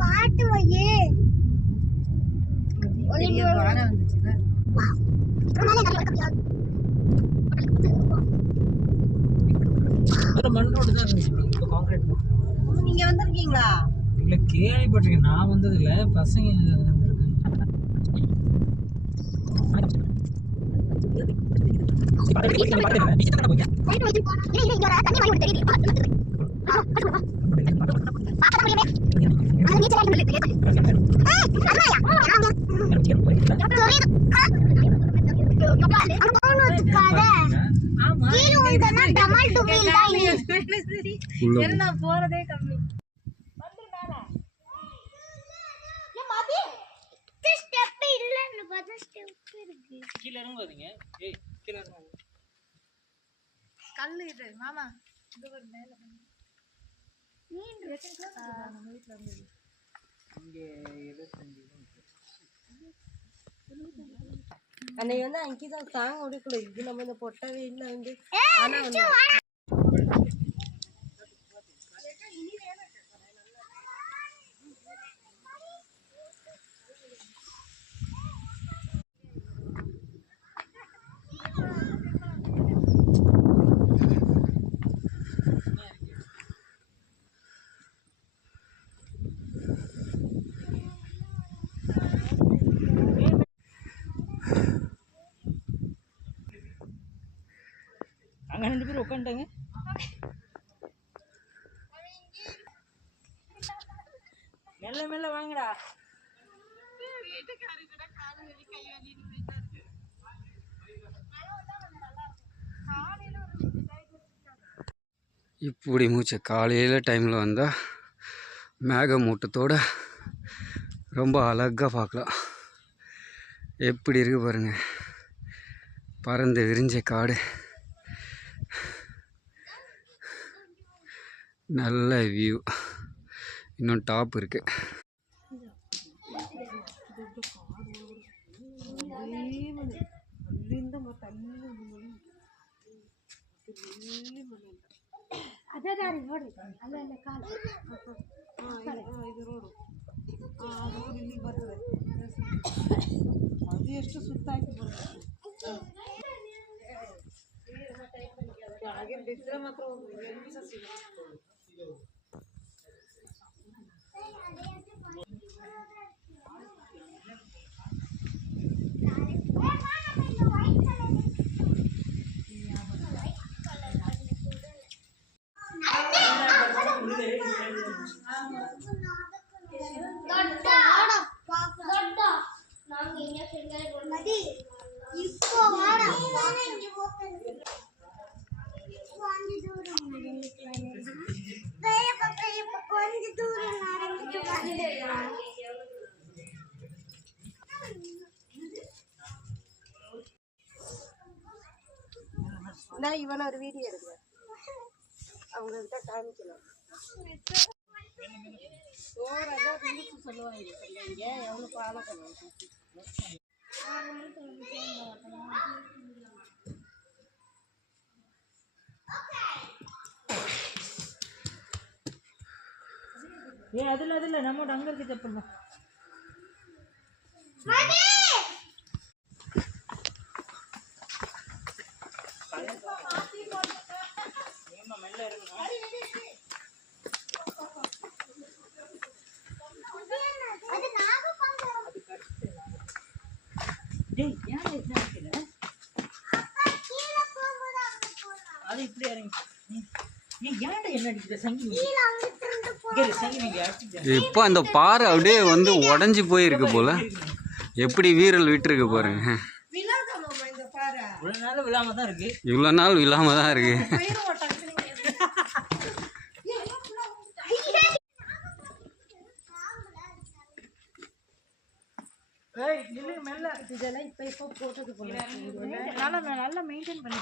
பாட்டு வையே ஒளிய வார வந்துச்சுல ஒரு மண் ரோடு தான் இருந்துச்சு இப்போ கான்கிரீட் ரோடு. நீங்க வந்திருக்கீங்களா? இல்ல கேள்விப்பட்டிருக்கேன், நான் வந்தது இல்ல, பசங்க போறதே கம்மி. கல்லு இது மாமா இது ஒரு மேல அன்னைக்கு வந்து அங்கேதான் தாங்க முடிக்கல. இது நம்ம இந்த பொட்டவே இல்லை வந்து ஆனா அங்க 2 பேரும் உட்காந்துட்டாங்க. மெல்ல மெல்ல வாங்கடா. இப்படி மூச்சை காலையில் டைமில் வந்தால் மேகமூட்டத்தோடு ரொம்ப அழகாக பார்க்கலாம். எப்படி இருக்கு பாருங்கள், பறந்து விரிஞ்ச காடு, நல்ல வியூ. இன்னும் டாப் இருக்கு. ಅದು ಎಷ್ಟು ಸುತ್ತ ಹಾಕಿ ಹಾಗೆ ಬಿದ್ದರೆ ಮಾತ್ರ இவனை ஒரு வீடியோ எடுக்கிறேன், அவங்கள்ட்ட காமிக்கலாம். சொல்லுவாங்க எவ்வளோ ஃபாலோ பண்ணுவாங்க. அதில் நம்ம அங்கே இருக்கு செப்பல் தான். அது இப்படி இப்போ அந்த பாறை அப்படியே வந்து உடஞ்சி போயிருக்கு போல. எப்படி வீரல் விட்டுருக்கு பாருங்க. இவ்வளோ நாள் விழாம தான் இருக்கு. இதெல்லாம் இப்போ போட்டது போல நல்லா மெயின்டைன் பண்ணி.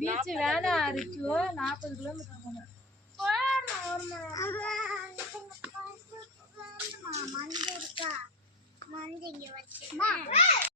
பீச் வேணா இருக்கு, 40 கிலோமீட்டர் போகணும். மஞ்சள் இருக்கா, மஞ்சள் இங்கே வச்சு